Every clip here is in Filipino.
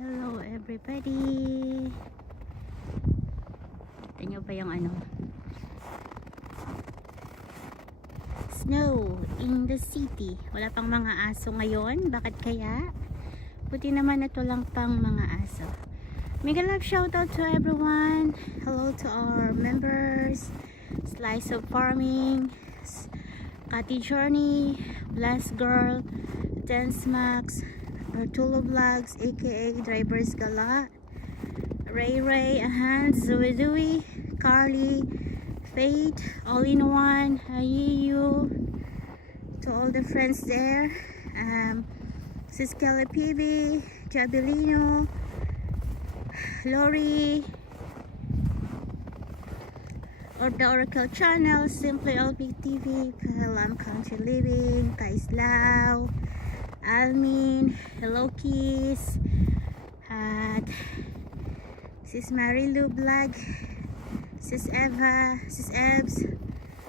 Hello everybody. Kita nyo ba yung snow in the city? Wala pang mga aso ngayon. Bakit kaya? Buti naman ito lang pang mga aso. Mega love shout out to everyone. Hello to our members. Slice of Farming, Kati Journey, Blessed Girl, Dance Max, Bertulo Vlogs aka Drivers Gala, Ray Ray, Ahan, Zoe Zoe, Carly, Fate, All in One, Ayiyu, to all the friends there, Sis Kelly PB, Jabilino, Lori, of the Oracle Channel, Simply LP TV, Palam Country Living, Kaislao, Almin, Hello Kiss, at Sis Marilu Vlog, Sis Eva, Sis Ebs,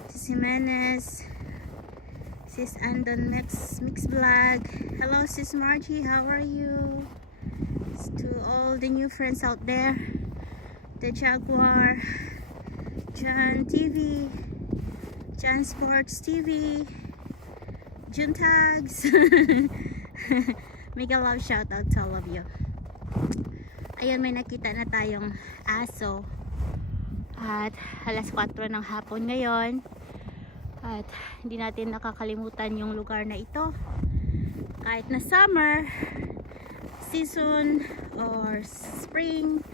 Sis Jimenez, Sis Andon Mix Vlog. Hello Sis Margie, how are you? To all the new friends out there, the Jaguar, John TV, John Sports TV, June Tags. Mega love shout out to all of you. Ayun, may nakita na tayong aso at alas 4 ng hapon ngayon at hindi natin nakakalimutan yung lugar na ito. Kahit na summer season or spring,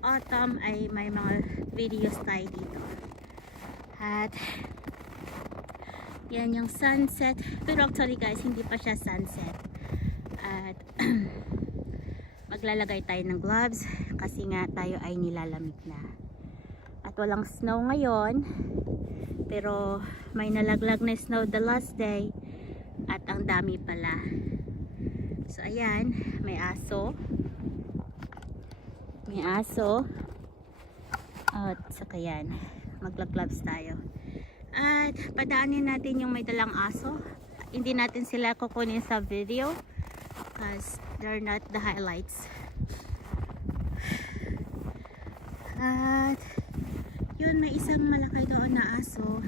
autumn, ay may mga videos tayo dito. At yan yung sunset, pero actually guys hindi pa siya sunset. At maglalagay tayo ng gloves kasi nga tayo ay nilalamig na. At walang snow ngayon, pero may nalaglag na snow the last day at ang dami pala. So ayan, may aso at saka yan, magla-gloves tayo. At padaanin natin yung may dalang aso. Hindi natin sila kukunin sa video because they're not the highlights. At yun, may isang malaki doon na aso.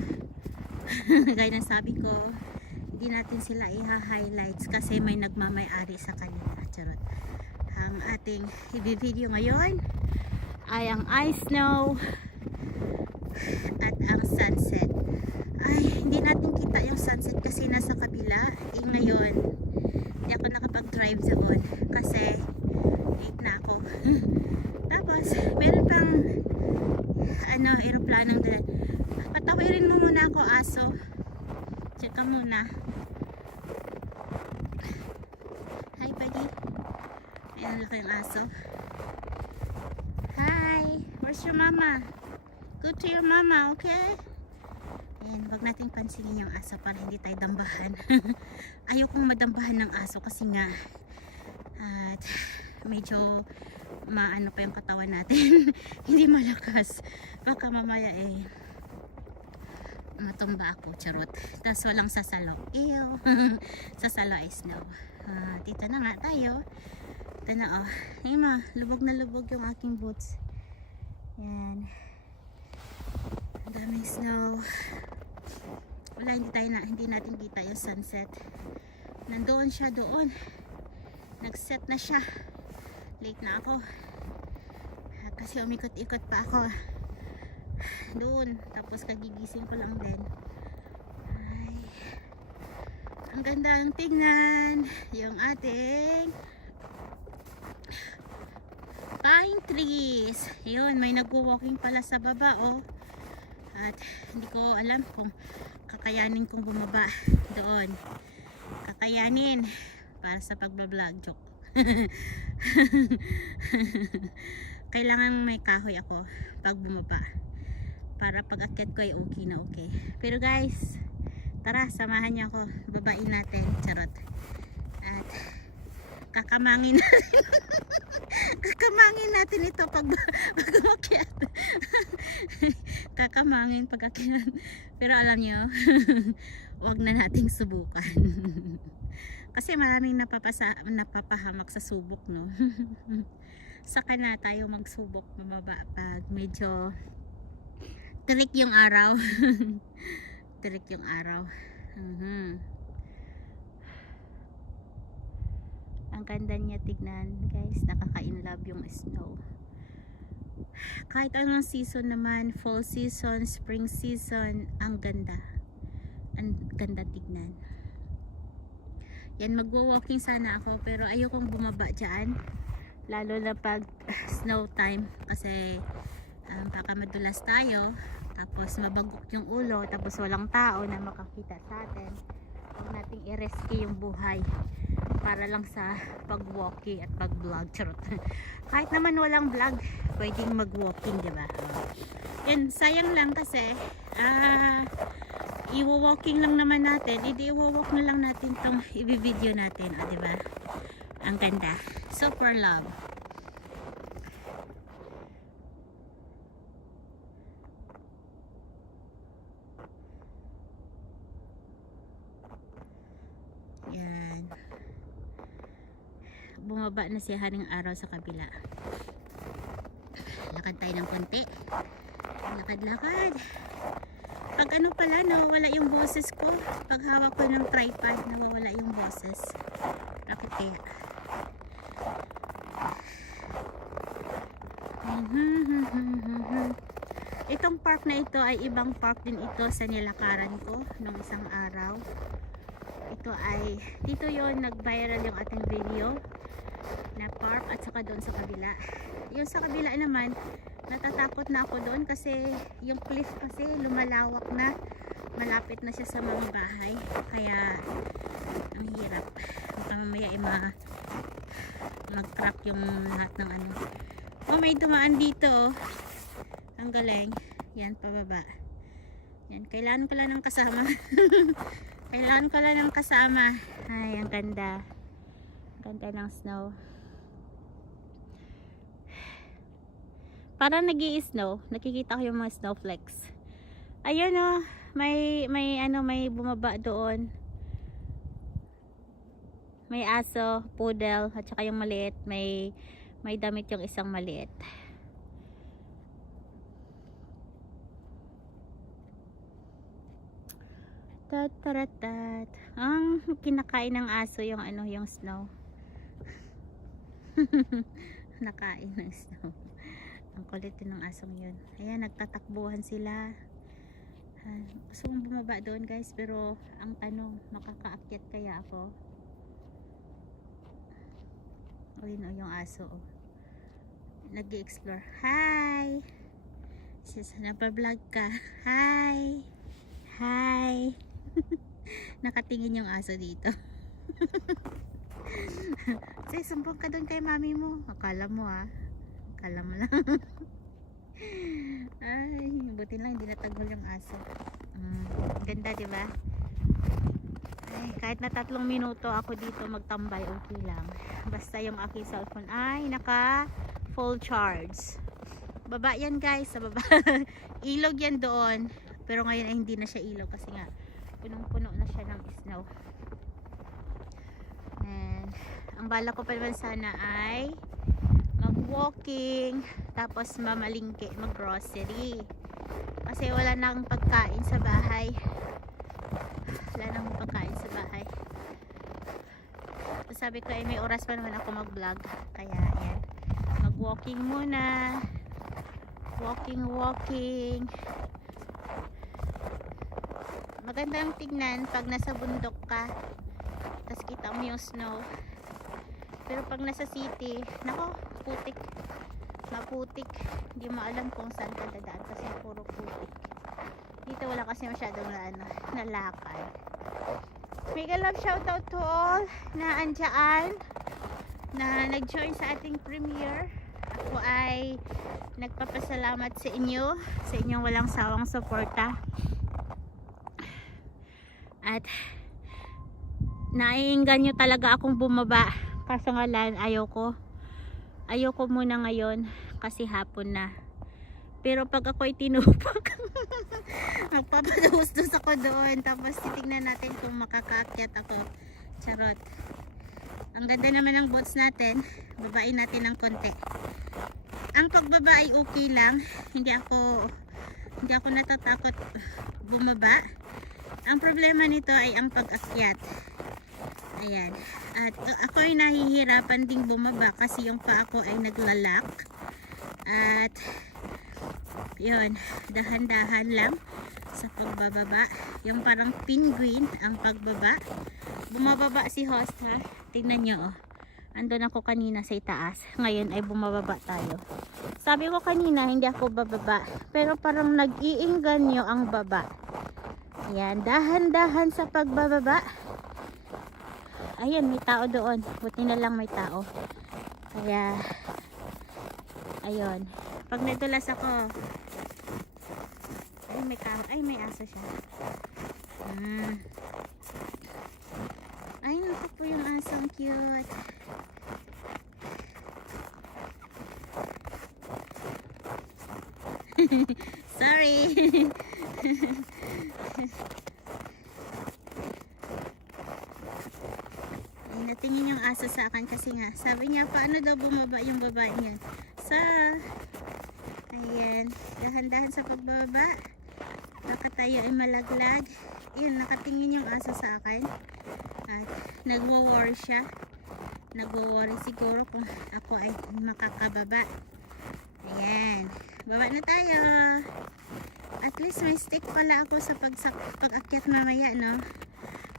Gaya ng sabi ko, hindi natin sila i-highlights kasi may nagmamay-ari sa kanila. Charot. Ang ating i-video ngayon ay ang ice snow at ang sunset. Ay, hindi natin kita yung sunset kasi nasa kabila. Ngayon, hindi ako nakapag-drive doon kasi late na ako. Tapos, meron pang aeroplanong dala. Patawirin mo muna ako, aso. Check ka muna. Hi, buddy. Ayan, laki yung aso. Hi, where's your mama? Go to your mama, okay? Ayan, wag natin pansinin yung aso para hindi tayo dambahan. Ayokong madambahan ng aso kasi nga at medyo maano pa yung katawan natin. Hindi malakas. Baka mamaya matumba ako, charot. Tapos walang sasalo. Ew. Sasalo ay snow. Dito na nga tayo. Ito na, oh. Ay ma, lubog na lubog yung aking boots. Yan. Ang daming snow. Wala, hindi natin kita yung sunset. Nandoon siya doon. Nag-set na siya. Late na ako. Kasi umikot-ikot pa ako. Doon. Tapos kagigising ko lang din. Ay. Ang ganda ang tingnan. Yung ating pine trees. Yun, may nagwo-walking pala sa baba, oh. At hindi ko alam kung kakayanin kong bumaba doon. Kakayanin para sa pagbablog. Joke. Kailangan may kahoy ako pag bumaba para pag akyat ko ay okay na okay. Pero guys, tara, samahan niyo ako. Babain natin. Charot. At kakamangin natin. Kakamangin natin ito pag akyat. Kakamangin pag akyat. Pero alam nyo, wag na nating subukan. Kasi maraming napapahamak sa subok, no? Saka na tayo magsubok bumaba pag medyo tirik yung araw. Tirik yung araw. Ang ganda niya tignan, guys. Nakaka-inlove yung snow. Kahit anong season naman, fall season, spring season, ang ganda. Ang ganda tignan. Yan, magwo-walking sana ako pero ayokong bumaba dyan. Lalo na pag snow time kasi baka madulas tayo. Tapos mabagok yung ulo. Tapos walang tao na makakita sa atin. Huwag nating i-rescue yung buhay para lang sa pag-walking at pag-vlog. Charot. Kahit naman walang vlog, pwedeng mag-walking, diba? Yan, sayang lang kasi i-walking lang naman natin. I-walk na lang natin tong i-video natin, diba? Ang ganda. Super love. Yan. Bumaba na si Haring Araw sa kabila. Lakad tayo ng konti. Lakad-lakad. Pag ano pala, nawawala yung boses ko. Pag hawak ko ng tripod, nawawala yung boses. Bakit kaya? Itong park na ito ay ibang park din ito sa nilakaran ko nung isang araw. Ito ay, dito yon nag-viral yung ating video na park at saka doon sa kabila. Yung sa kabila naman, natatakot na ako doon kasi yung cliff kasi lumalawak na, malapit na siya sa mga bahay, kaya ang hirap. Baka mamaya mag-crack yung lahat ng ano. Oh, may dumaan dito. Ang galing. Yan, pababa. Yan, kailangan ko lang ng kasama. Kailangan ko lang ng kasama. Ay, ang ganda. Ganda ng snow. Parang nag-i-snow. Nakikita ko yung mga snowflakes. Ayun oh, may bumaba doon. May aso, poodle, at saka yung maliit, may damit yung isang maliit. Tataratat. Ang kinakain ng aso yung yung snow. Nakain ng snow. Ang kulit din ng asong yun. Ayan, nagtatakbuhan sila. Gusto kong bumaba doon, guys, pero ang tanong, makakaakyat kaya ako? Ayun yung aso. Nag-i-explore. Hi! Napablog ka. Hi! Hi! Nakatingin yung aso dito. Say, sumbong ka doon kay mami mo. Akala mo akala mo lang. Ay, buti lang hindi natagol yung aso. Ganda, diba? Ay, kahit na 3 minuto ako dito magtambay, okay lang. Basta yung aking cellphone ay naka full charge. Baba yan, guys, sa baba. Ilog yan doon. Pero ngayon ay hindi na siya ilog kasi nga punong-puno na siya ng snow. And ang bala ko pa naman sana ay mag-walking, tapos mamalingke, mag-grocery. Kasi wala nang pagkain sa bahay. Wala nang pagkain sa bahay. So, sabi ko ay may oras pa naman ako mag-vlog. Kaya yan. Mag-walking muna. Walking. Maganda ang tignan pag nasa bundok ka, tapos kita mo yung snow. Pero pag nasa city, nako, maputik. Hindi mo alam kung saan ka dadaan kasi puro putik. Dito wala kasi masyadong nalakad. Mega love shoutout to all na andyan, na nag-join sa ating premiere. Ako ay nagpapasalamat sa inyo, sa inyong walang sawang suporta. At naiinganyo talaga akong bumaba, kaso nga lang ayoko muna ngayon kasi hapon na. Pero pag ako'y tinupak magpapadustos ako doon, tapos titignan natin kung makakaakyat ako Charot. Ang ganda naman ng boats natin. Babain natin ng konti. Ang pagbaba ay okay lang. Hindi ako natatakot bumaba. Ang problema nito ay ang pag-akyat. Ayan. At ako ay nahihirapan ding bumaba kasi yung paa ko ay naglalak. At yun, dahan-dahan lang sa pagbababa. Yung parang penguin ang pagbaba. Bumababa si host, ha. Tingnan nyo, oh. Andun ako kanina sa itaas. Ngayon ay bumababa tayo. Sabi ko kanina hindi ako bababa, pero parang nag-iinganyo ang baba. Ayan, dahan-dahan sa pagbababa. Ayan, may tao doon. Buti na lang may tao. Kaya ayun, pag nadulas ako, ay may tao, ay may aso siya. Ay, naku po yung aso, ang cute. Sorry. Ay, natingin yung aso sa akin kasi nga sabi niya paano daw bumaba yung babae niyan. Ayan, dahan-dahan sa pagbaba. Baka tayo ay malaglag. Ayan, nakatingin yung aso sa akin. At nagwo-worry siya. Nagwo-worry siguro kung ako ay makakababa. Ayan, baba na tayo. At least may stick pala ako sa pag-akyat mamaya, no?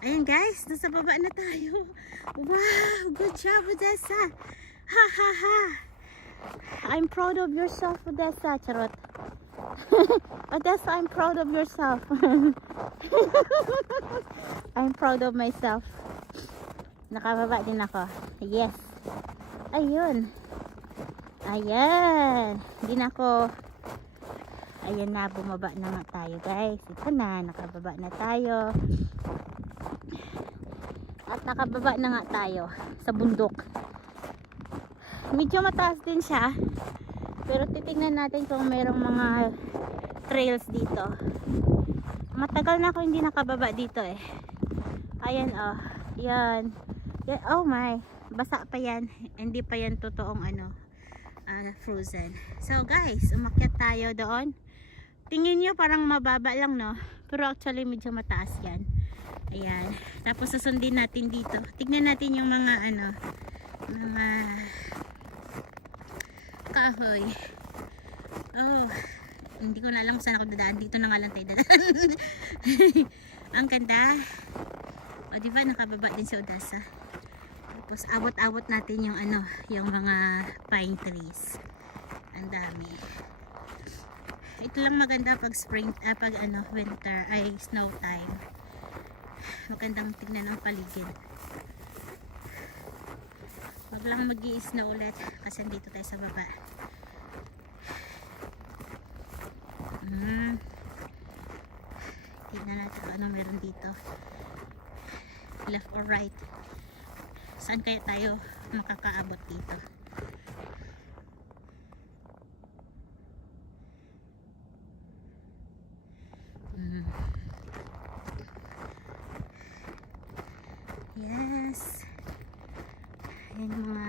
Ayan guys, nasa baba na tayo. Wow, good job, Odessa. Ha ha ha. I'm proud of yourself, Odessa. Charot. Odessa, I'm proud of yourself. I'm proud of myself. Nakababa din ako. Yes. Ayun. Ayan. Hindi na ako. Ayan na, bumaba na nga tayo guys. Ito na, nakababa na tayo. At nakababa na nga tayo sa bundok. Medyo mataas din siya. Pero titingnan natin kung mayroong mga trails dito. Matagal na ako hindi nakababa dito eh. Ayan oh. Yan. Oh my. Basa pa yan. Hindi pa yan totoong frozen. So guys, umakyat tayo doon. Tingin nyo parang mababa lang, no? Pero actually medyo mataas yan. Ayan. Tapos susundin natin dito. Tignan natin yung mga mga kahoy. Oh, hindi ko na alam kung saan ako dadaan. Dito na nga lang tayo dadaan. Ang ganda. O diba nakababa din si Odessa. Tapos abot-abot natin yung yung mga pine trees. Ang dami. Ito lang maganda pag spring, pag winter ay snow time. Magandang tignan ang paligid. Wag lang mag-i-snow ulit kasi dito tayo sa baba. Tignan natin kung ano meron dito. Left or right. Saan kaya tayo makakaabot dito? Yes. Ayan yung mga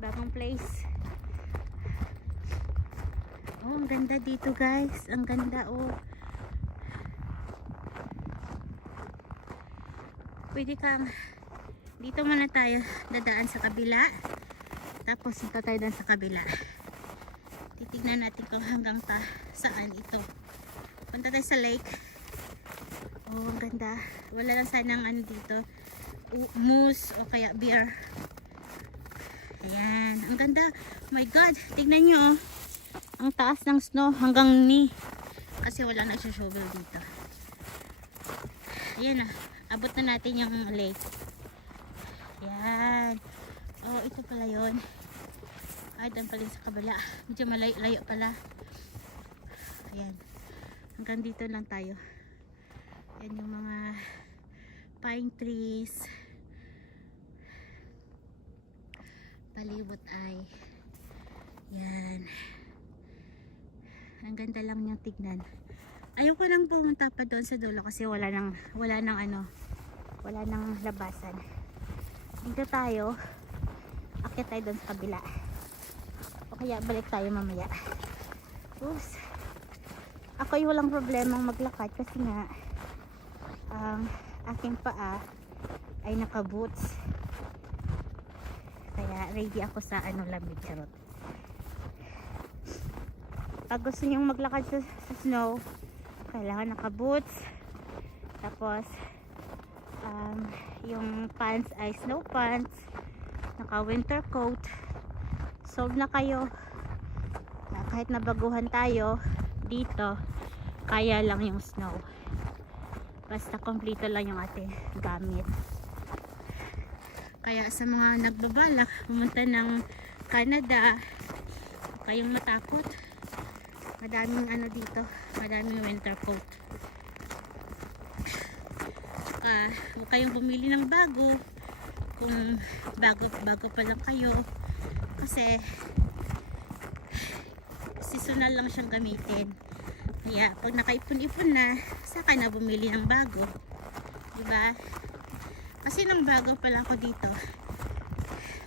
bagong place. Oh, ang ganda dito guys. Ang ganda oh. Pwede kang dito muna tayo dadaan sa kabila. Tapos dito tayo dan sa kabila. Titignan natin kung hanggang saan ito. Punta tayo sa lake. Oh, ang ganda. Wala lang sanang dito. Moose o kaya beer. Ayan. Ang ganda. Oh my God. Tignan nyo. Oh. Ang taas ng snow hanggang ni. Kasi wala na shovel dito. Ayan na. Abot na natin yung lake. Ayan. Oh, ito pala yun. Ay, doon pala sa kabila. Medyo malayo pala. Ayan. Hanggang dito lang tayo. Yan yung mga pine trees. Palibot ay yan. Ang ganda lang niyang tignan. Ayoko nang pumunta pa doon sa dulo kasi wala nang wala nang labasan. Dito tayo, akit tayo doon sa kabila, o kaya balik tayo mamaya. Oops. Ako ay walang problemang maglakad kasi nga ang aking paa ay naka boots, kaya ready ako sa lamig. Charot. Pag gusto nyong maglakad sa snow, kailangan naka boots, tapos yung pants ay snow pants, naka winter coat. Solve na kayo. Kahit nabaguhan tayo dito, kaya lang yung snow, basta kompleto lang yung ating gamit. Kaya sa mga nagbabalak pumunta ng Canada, huwag kayong matakot. Madaming dito, madaming winter coat. Huwag kayong bumili ng bago kung bago pa lang kayo, kasi seasonal lang siyang gamitin. Kaya pag nakaipon-ipon na, saka na bumili ng bago, diba? Kasi nang bago pa lang ako dito,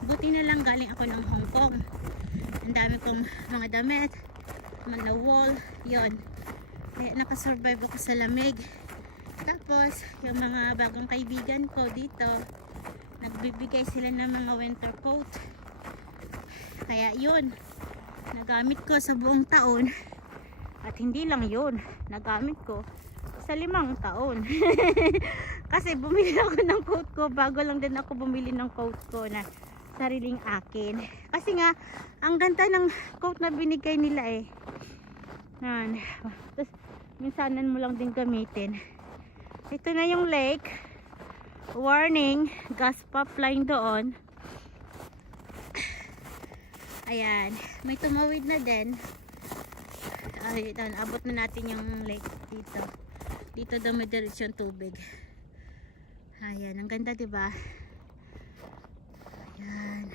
buti na lang galing ako ng Hong Kong, ang dami kong mga damit, mga wall, yon. Kaya nakasurvive ako sa lamig. Tapos yung mga bagong kaibigan ko dito, nagbibigay sila ng mga winter coat, kaya yun, nagamit ko sa buong taon. At hindi lang yun, nagamit ko sa 5 taon. Kasi bumili ako ng coat ko, bago lang din ako bumili ng coat ko na sariling akin. Kasi nga, ang ganda ng coat na binigay nila eh. Yan. Tapos, minsanan mo lang din gamitin. Ito na yung lake. Warning, gas pipeline doon. Ayan, may tumawid na din. Ay, abot na natin yung lake dito. Dito daw may diretsyon tubig. Ayan, ang ganda, diba? Ayan.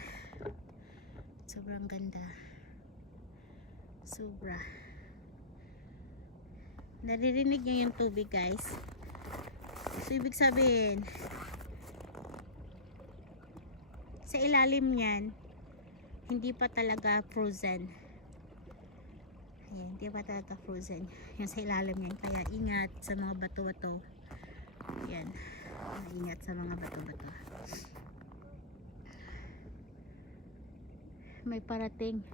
Sobrang ganda. Sobra. Naririnig nyo yung tubig, guys. So, ibig sabihin, sa ilalim niyan, hindi pa talaga frozen. Ayan, hindi pa talaga frozen yung sa ilalim niyan. Kaya ingat sa mga bato-bato. Ayan, ingat sa mga bato-bato. May parating.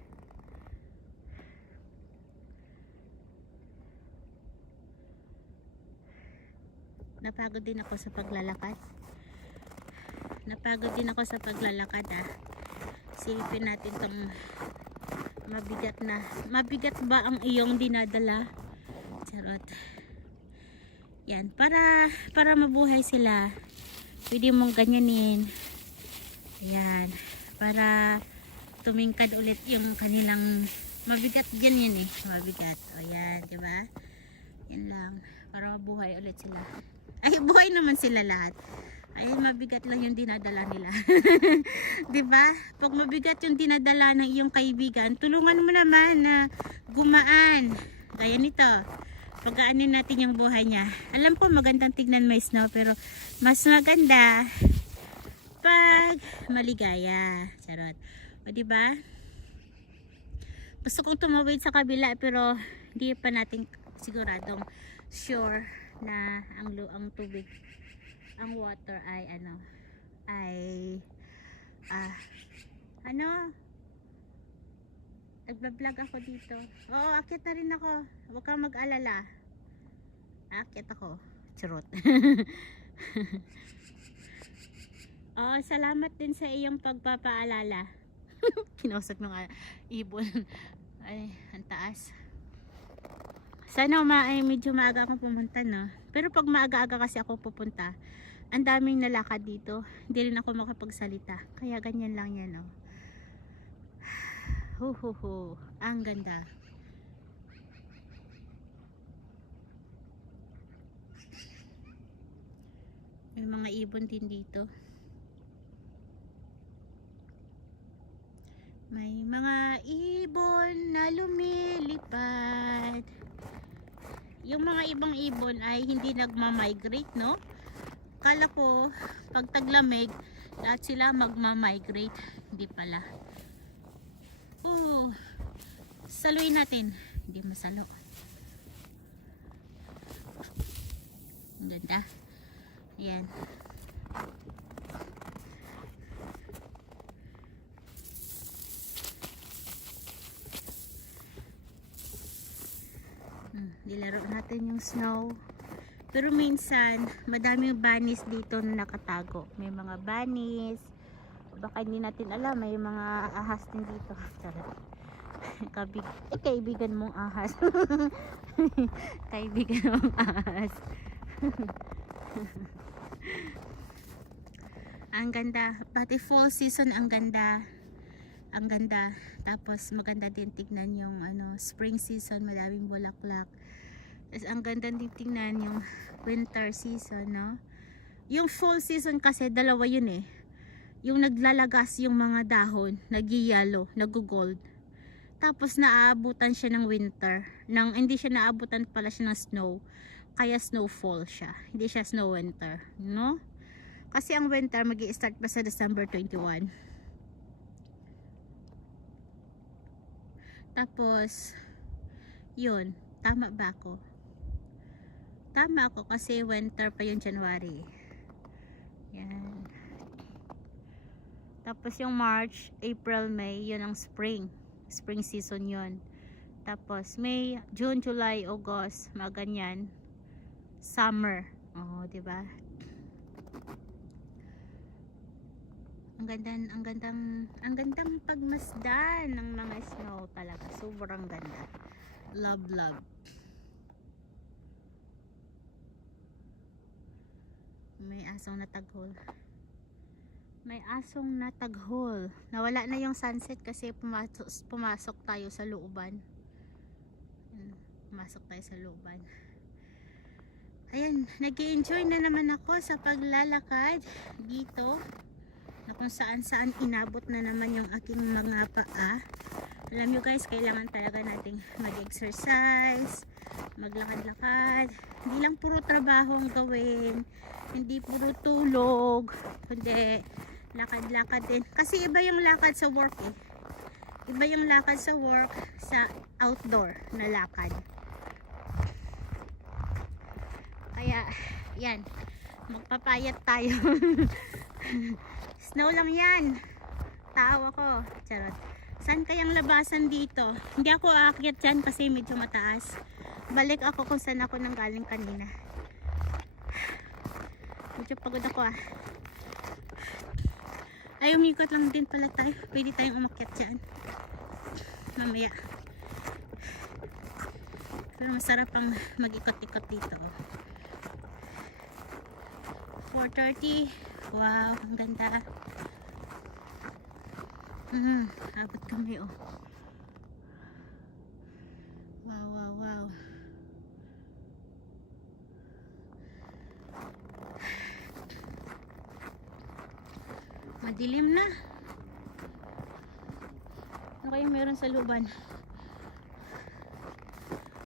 Napagod din ako sa paglalakad. Silipin natin tong mabigat na. Mabigat ba ang iyong dinadala? Charot. Yan, para mabuhay sila, pwede mong ganyanin. Ayan, para tumingkad ulit yung kanilang mabigat, ganyan eh, mabigat. O yan, diba? Yan lang, para mabuhay ulit sila. Ay, buhay naman sila lahat. Ay, mabigat lang yung dinadala nila. Diba? Pag mabigat yung dinadala ng iyong kaibigan, tulungan mo naman na gumaan. Gaya nito, pagaanin natin yung buhay niya. Alam ko magandang tignan may snow, pero mas maganda pag maligaya. Charot. O diba? Gusto kong tumawid sa kabila, pero hindi pa natin siguradong sure na ang tubig, ang water ay nagbablog ako dito. Oo, akit na rin ako, huwag kang mag-alala, akit ako. Charot. Oh, salamat din sa iyong pagpapaalala. Kinusap ng ibon. Ay, ang taas. Sana ay medyo maaga akong pumunta, no? Pero pag maaga-aga kasi ako pupunta, ang daming nalakad dito. Hindi rin ako makapagsalita. Kaya ganyan lang yan, no? Ho. Ang ganda. May mga ibon din dito. May mga ibon na lumilipad. Yung mga ibang ibon ay hindi nagma-migrate, no? Kala ko, pag taglamig, lahat sila magma-migrate. Hindi pala. Oh, saluin natin. Hindi masalo. Ang ganda. Ayan. Nilaro natin yung snow. Pero minsan, madaming bunnies dito na nakatago. May mga bunnies. Baka hindi natin alam, may mga ahas din dito. Charot. Kaibigan mong ahas. Kaibigan mong ahas. Ang ganda. Pati fall season, ang ganda. Ang ganda. Tapos maganda din tignan yung spring season, madaming bulaklak. Tapos ang ganda din tingnan yung winter season, no? Yung fall season kasi dalawa yun eh. Yung naglalagas yung mga dahon, nag-yellow, nag-gold. Tapos naaabutan siya ng winter. Hindi siya naabutan pala siya ng snow. Kaya snowfall siya. Hindi siya snow winter, no? Kasi ang winter magi-start pa sa December 21. Tapos yun, tama ba ako? Tama ako kasi winter pa yung January. Yan. Tapos yung March, April, May, yun ang spring. Spring season yun. Tapos May, June, July, August, mga ganyan. Summer. Oh, diba? Ang gandang pagmasdan ng mga snow talaga. Sobrang ganda. Love, love. May asong nataghol. May asong nataghol. Nawala na yung sunset kasi pumasok tayo sa looban. Pumasok tayo sa looban. Ayan, nag-i-enjoy na naman ako sa paglalakad dito. Na kung saan inabot na naman yung aking mga paa. Alam nyo guys, kailangan talaga nating mag-exercise, maglakad-lakad. Hindi lang puro trabaho ang gawin. Hindi puro tulog, kundi lakad-lakad din. Kasi iba yung lakad sa work eh. Iba yung lakad sa work sa outdoor na lakad. Kaya, yan. Magpapayat tayo. Snow lang yan. Tao ako. Charot. Saan kayang labasan dito? Hindi ako aakyat dyan kasi medyo mataas. Balik ako kung saan ako nanggaling kanina. Medyo pagod ako ah. Ay, umikot lang din pala tayo. Pwede tayong umakyat dyan. Mamaya. Pero masarap ang mag-ikot-ikot dito. 4:30. Wow, ang ganda. Abot kami oh. Wow, wow, wow. Madilim na. Ano kayong meron sa looban?